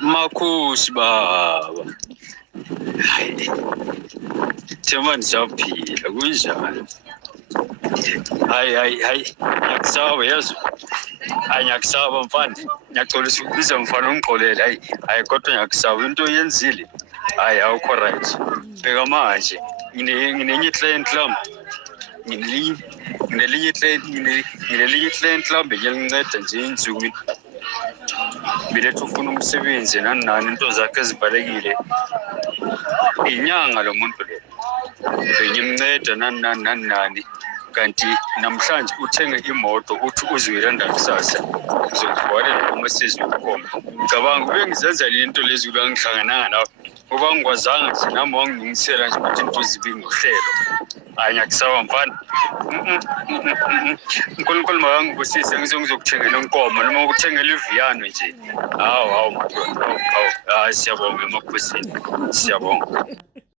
Makhosi baba. Hayi. Thema ndisaphila kunjani? Hayi. Ngiyakusaba yazi. Ngiyakusaba mfana. Ngiyaxolisa ukubiza mfana ungixolele. Hayi kodwa ngiyakusaba into oyenzile. Hayi awukho right. Bheka manje nginenye client lami. Nginelinye client mhlawumbe ngiyalinceda nje insuku bilethe ufuna umsebenzi nani into zakhe ezibhalekile inyanga lo muntu le bengimnceda nani kanti namhlanje uthenge imoto uthi uzuyilanda kusasa uzokwalela uma sizokhoma ngicabanga bengizenza into lezi kula ngihlangananga nawe ngoba ngikwazanga nje nami wangilungisela nje ukuthi into zibi ngohlelo ngiyakusaba mfana uNkulunkulu makangibusise ngizokuthengela inkomo noma ukuthengela iviyano nje hawu siyabonga emakhosini siyabonga.